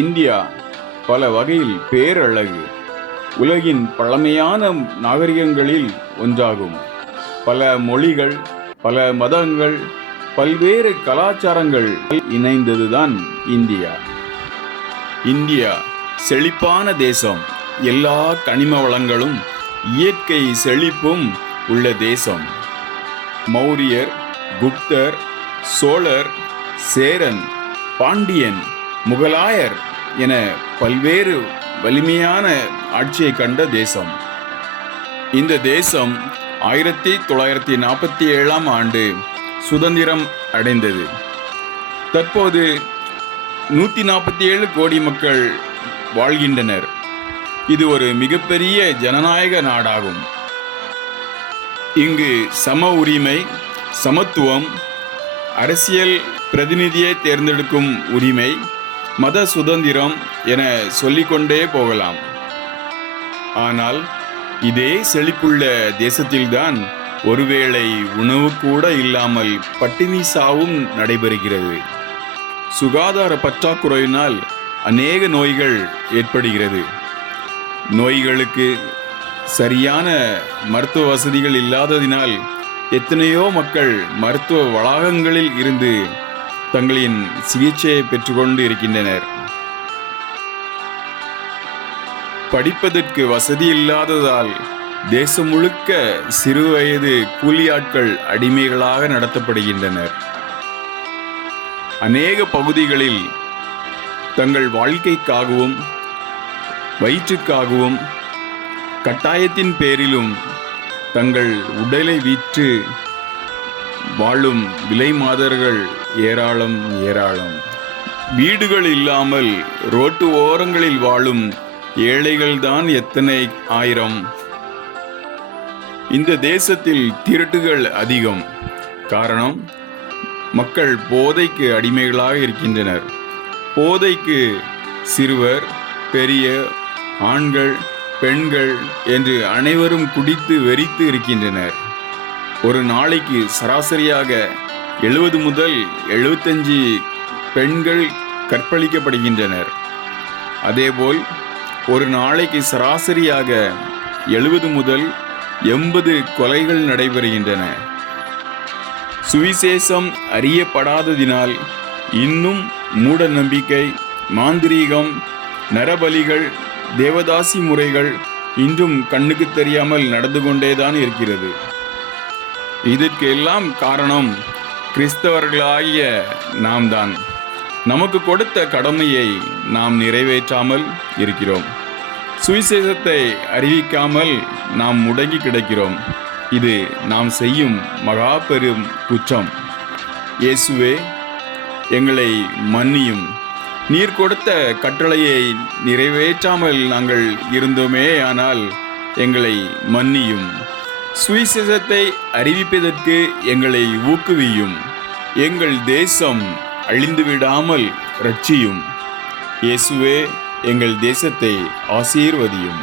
India பல வகையில் பேரழகு. உலகின் பழமையான நாகரிகங்களில் ஒன்றாகும். பல மொழிகள், பல மதங்கள், பல்வேறு கலாச்சாரங்கள் இணைந்ததுதான் இந்தியா. இந்தியா செழிப்பான தேசம். எல்லா கனிம வளங்களும் இயற்கை செழிப்பும் உள்ள தேசம். மௌரியர், குப்தர், சோழர், சேரன், பாண்டியன், முகலாயர் என பல்வேறு வலிமையான ஆட்சியை கண்ட தேசம். இந்த தேசம் 1947 ஆண்டு சுதந்திரம் அடைந்தது. தற்போது 147 கோடி மக்கள் வாழ்கின்றனர். இது ஒரு மிகப்பெரிய ஜனநாயக நாடாகும். இங்கு சம உரிமை, சமத்துவம், அரசியல் பிரதிநிதியை தேர்ந்தெடுக்கும் உரிமை, மத சுதந்திரம் என சொல்லிக்கொண்டே போகலாம். ஆனால் இதே செழிப்புள்ள தேசத்தில்தான் ஒருவேளை உணவு கூட இல்லாமல் பட்டினி சாவும் நடைபெறுகிறது. சுகாதார பற்றாக்குறையினால் அநேக நோய்கள் ஏற்படுகிறது. நோய்களுக்கு சரியான மருத்துவ வசதிகள் இல்லாததினால் எத்தனையோ மக்கள் மருத்துவ வளாகங்களில் இருந்து தங்களின் சிகிச்சையை பெற்றுக்கொண்டு இருக்கின்றனர். படிப்பதற்கு வசதி இல்லாததால் தேசம் முழுக்க சிறுவயது கூலியாட்கள் அடிமைகளாக நடத்தப்படுகின்றனர். அநேக பகுதிகளில் தங்கள் வாழ்க்கைக்காகவும் வயிற்றுக்காகவும் கட்டாயத்தின் பேரிலும் தங்கள் உடலை விற்று வாழும் விலை மாதர்கள் ஏராளம் ஏராளம். வீடுகள் இல்லாமல் ரோட்டு ஓரங்களில் வாழும் ஏழைகள்தான் எத்தனை ஆயிரம். இந்த தேசத்தில் திருட்டுகள் அதிகம். காரணம், மக்கள் போதைக்கு அடிமைகளாக இருக்கின்றனர். போதைக்கு சிறுவர், பெரிய, ஆண்கள், பெண்கள் என்று அனைவரும் குடித்து வெறித்து இருக்கின்றனர். ஒரு நாளைக்கு சராசரியாக 70 முதல் 75 பெண்கள் கற்பழிக்கப்படுகின்றனர். அதேபோல் ஒரு நாளைக்கு சராசரியாக 70 முதல் 80 கொலைகள் நடைபெறுகின்றன. சுவிசேஷம் அறியப்படாததினால் இன்னும் மூட நம்பிக்கை, மாந்திரீகம், நரபலிகள், தேவதாசி முறைகள் இன்றும் கண்ணுக்கு தெரியாமல் நடந்து கொண்டேதான் இருக்கிறது. இதற்கு எல்லாம் காரணம் கிறிஸ்தவர்களாகிய நாம் தான். நமக்கு கொடுத்த கடமையை நாம் நிறைவேற்றாமல் இருக்கிறோம். சுவிசேஷத்தை அறிவிக்காமல் நாம் முடங்கி கிடக்கிறோம். இது நாம் செய்யும் மகா பெரும் குற்றம். இயேசுவே, எங்களை மன்னியும். நீர் கொடுத்த கட்டளையை நிறைவேற்றாமல் நாங்கள் இருந்தோமே, ஆனால் எங்களை மன்னியும். சுவிசேஷத்தை அறிவிப்பதற்கு எங்களை ஊக்குவியும். எங்கள் தேசம் அழிந்துவிடாமல் இரட்சியும். இயேசுவே, எங்கள் தேசத்தை ஆசீர்வதியும்.